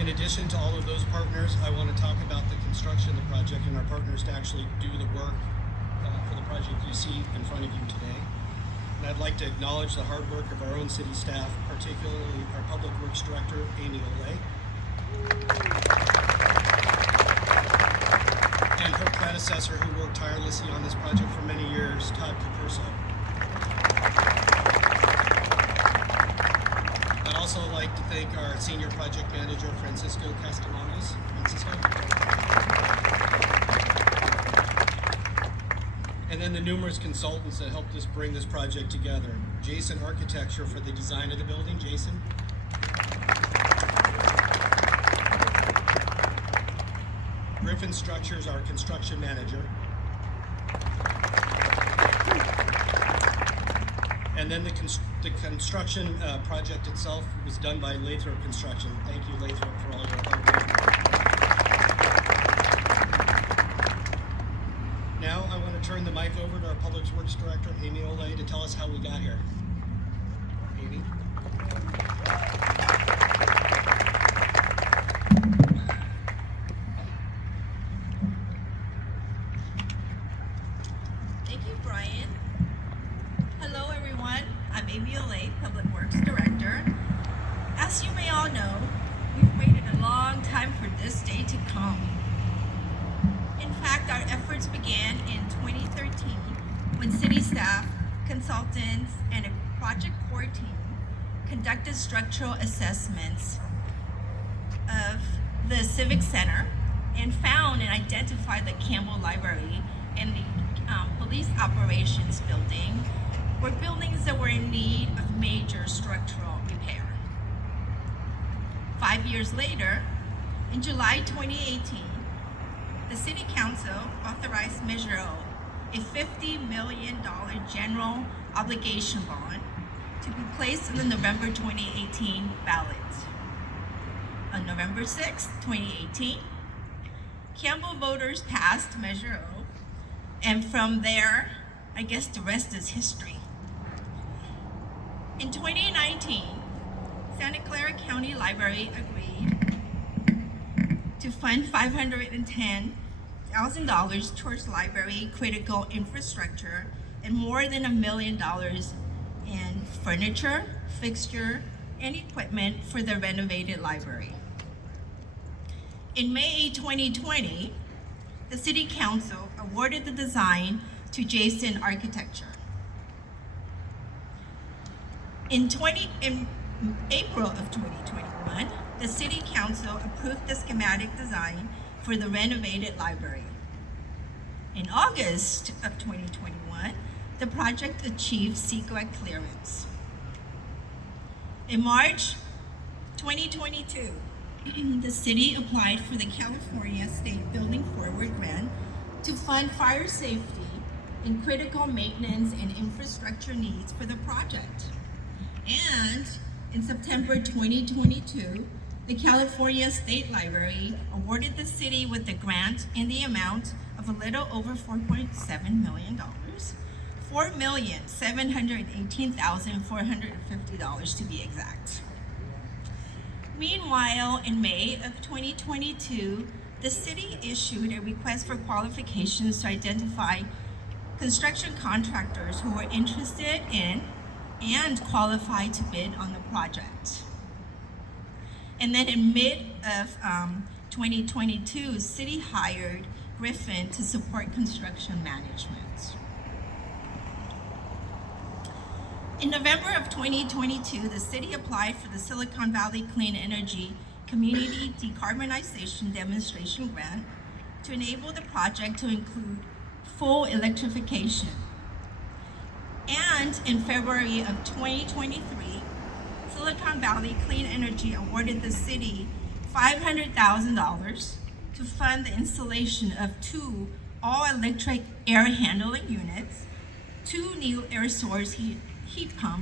In addition to all of those partners, I want to talk about the construction of the project and our partners to actually do the work for the project you see in front of you today. And I'd like to acknowledge the hard work of our own city staff, particularly our Public Works Director, Amy Olay, and her predecessor who worked tirelessly on this project for many years, Todd Capurso. I'd also like to thank our Senior Project Manager, Francisco Castellanos. Francisco. And then the numerous consultants that helped us bring this project together. Jason Architecture for the design of the building. Jason. Griffin Structures, our construction manager. And then the construction project itself was done by Lathrop Construction. Thank you, Lathrop, for all your hard work. Now I want to turn the mic over to our Public Works Director, Amy Olay, to tell us how we got here. Amy? Thank you, Brian. Hello, everyone. I'm Amy Olay, Public Works Director. As you may all know, we've waited a long time for this day to come. In fact, our efforts began in 2013 when city staff, consultants, and a project core team conducted structural assessments of the Civic Center and found and identified the Campbell Library and the Police Operations Building were buildings that were in need of major structural repair. 5 years later, in July 2018, the City Council authorized Measure O, a $50 million general obligation bond, to be placed on the November 2018 ballot. On November 6, 2018, Campbell voters passed Measure O, and from there, I guess the rest is history. In 2019, Santa Clara County Library agreed to fund $510,000 towards library critical infrastructure and more than $1 million in furniture, fixture, and equipment for the renovated library. In May 2020, the City Council awarded the design to Jason Architecture. In April of 2021, the City Council approved the schematic design for the renovated library. In August of 2021, the project achieved secret clearance. In March 2022, the city applied for the California State Building Forward Grant to fund fire safety and critical maintenance and infrastructure needs for the project. And in September 2022, the California State Library awarded the city with the grant in the amount of a little over $4.7 million, $4,718,450 to be exact. Meanwhile, in May of 2022, the city issued a request for qualifications to identify construction contractors who were interested in and qualified to bid on the project. And then in mid of 2022, city hired Griffin to support construction management. In November of 2022, the city applied for the Silicon Valley Clean Energy Community Decarbonization Demonstration Grant to enable the project to include full electrification. And in February of 2023, Silicon Valley Clean Energy awarded the city $500,000 to fund the installation of 2 all-electric air handling units, 2 new air source heat pumps,